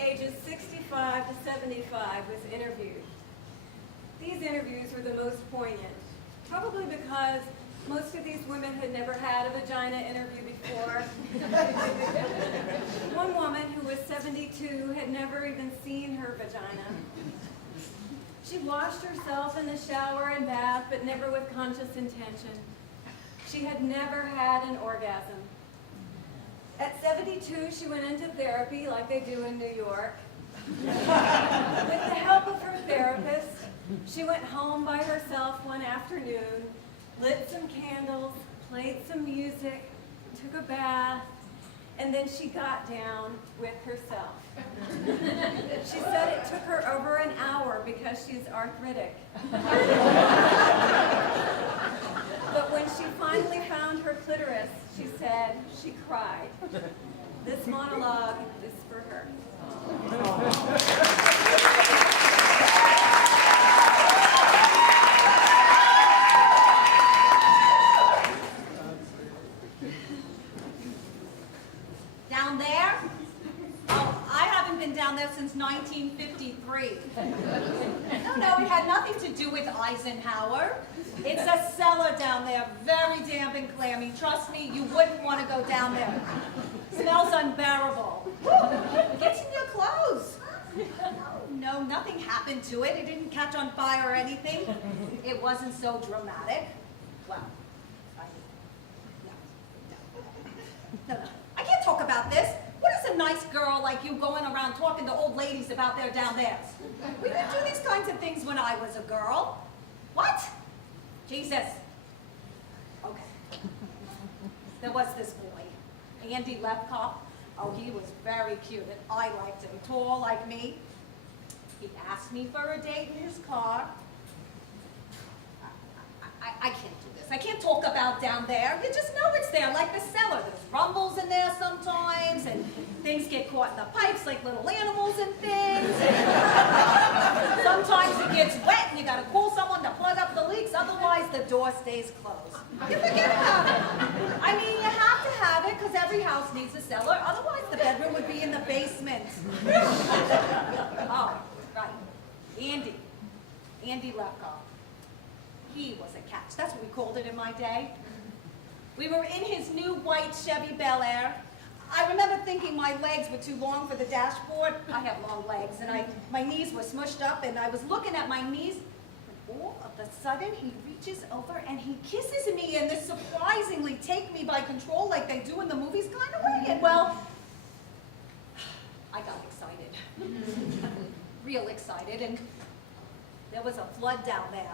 ages 65 to 75 was interviewed. These interviews were the most poignant, probably because most of these women had never had a vagina interview before. One woman who was 72 had never even seen her vagina. She washed herself in the shower and bath, but never with conscious intention. She had never had an orgasm. At 72, she went into therapy like they do in New York. With the help of her therapist, she went home by herself one afternoon, lit some candles, played some music, took a bath, and then she got down with herself. She said it took her over an hour because she's arthritic. But when she finally found her clitoris, she said she cried. This monologue is for her. Down there? Oh, I haven't been down there since 1953. No, it had nothing to do with Eisenhower. It's a cellar down there, very damp and clammy. Trust me, you wouldn't want to go down there. Smells unbearable. Gets in your clothes. No, nothing happened to it. It didn't catch on fire or anything. It wasn't so dramatic. Well, no. I can't talk about this. What is a nice girl like you going around talking to old ladies about their down theirs? We didn't do these kinds of things when I was a girl. What? Jesus. Okay. There was this boy, Andy Lefkoff. Oh, he was very cute, and I liked him. Tall like me. He asked me for a date in his car. I can't do this. I can't talk about down there. You just know it's there, like the cellar. There's rumbles in there sometimes, and things get caught in the pipes like little animals and things. Sometimes it gets wet, and you gotta call someone to plug up the leaks. Otherwise, the door stays closed. You forget about it. I mean, you have to have it because every house needs a cellar. Otherwise, the bedroom would be in the basement. Oh, right. Andy Lefkoff. He was a catch. That's what we called it in my day. We were in his new white Chevy Bel Air. I remember thinking my legs were too long for the dashboard. I have long legs, and my knees were smushed up, and I was looking at my knees, and all of a sudden, he reaches over and he kisses me in this surprisingly take me by control like they do in the movies kind of way. And well, I got excited. Real excited, and there was a flood down there.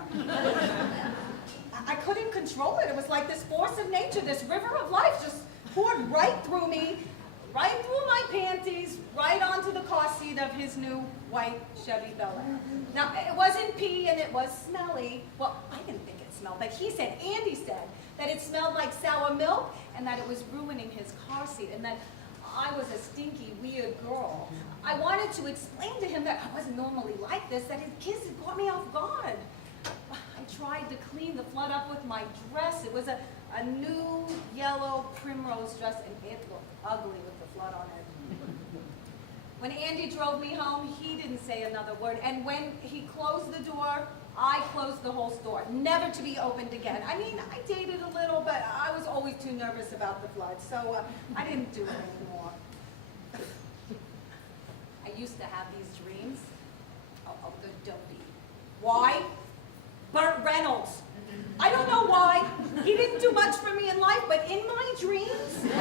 I couldn't control it. It was like this force of nature, this river of life just poured right through me, right through my panties, right onto the car seat of his new white Chevy Bel Air. Now, it wasn't pee and it was smelly. Well, I didn't think it smelled, but Andy said, that it smelled like sour milk and that it was ruining his car seat and that I was a stinky, weird girl. I wanted to explain to him that I wasn't normally like this, that his kiss had caught me off guard. I tried to clean the flood up with my dress. It was a new yellow primrose dress, and it looked ugly with the flood on it. When Andy drove me home, he didn't say another word, and when he closed the door, I closed the whole store, never to be opened again. I mean, I dated a little, but I was always too nervous about the flood, so I didn't do it anymore. I used to have these dreams. Oh, the dopey. Why? Burt Reynolds. I don't know why. He didn't do much for me in life, but in my dreams, it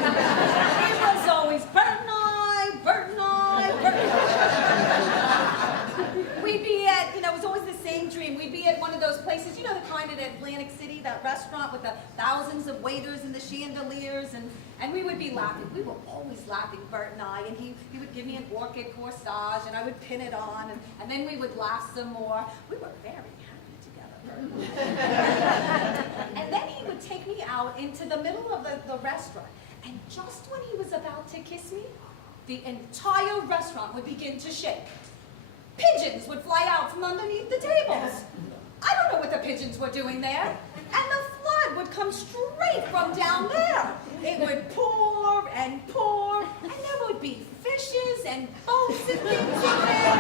was always Burt and I, Burt and I, Burt and I. We'd be at, it was always the same dream. We'd be at one of those places, the kind at Atlantic City, that restaurant with the thousands of waiters and the chandeliers, and we would be laughing. We were always laughing, Burt and I, and he would give me an orchid corsage, and I would pin it on, and then we would laugh some more. We were very happy together, Burt. And then he would take me out into the middle of the restaurant, and just when he was about to kiss me, the entire restaurant would begin to shake. Pigeons would fly out from underneath the tables. I don't know what the pigeons were doing there. And the flood would come straight from down there. It would pour, and there would be fish dishes and boats and things in there.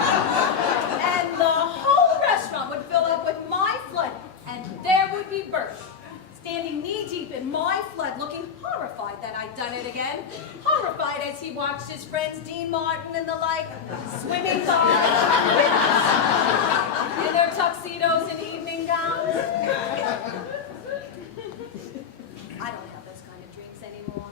And the whole restaurant would fill up with my flood. And there would be Bert, standing knee-deep in my flood, looking horrified that I'd done it again. Horrified as he watched his friends Dean Martin and the like swimming by in their tuxedos and evening gowns. I don't have those kind of dreams anymore.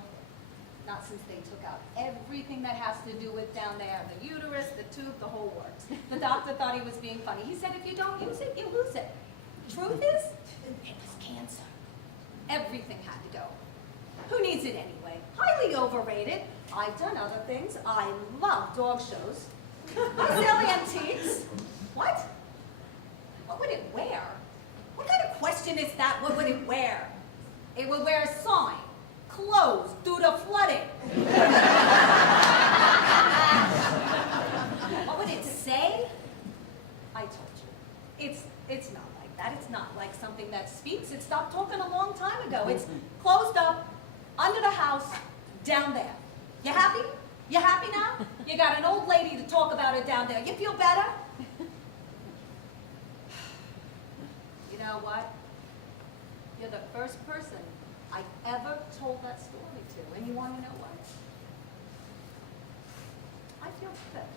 Not since they took out everything that has to do with down there. The uterus, the tube, the whole works. The doctor thought he was being funny. He said if you don't use it, you lose it. Truth is, it was cancer. Everything had to go. Who needs it anyway? Highly overrated. I've done other things. I love dog shows. I sell antiques. What? What would it wear? What kind of question is that? What would it wear? It would wear a sign. Closed due to flooding. What would it say? I told you. It's not like that. It's not like something that speaks. It stopped talking a long time ago. It's closed up, under the house, down there. You happy? You happy now? You got an old lady to talk about it down there. You feel better? You know what? You're the first person I ever told that story to. And you want to know what? I feel good.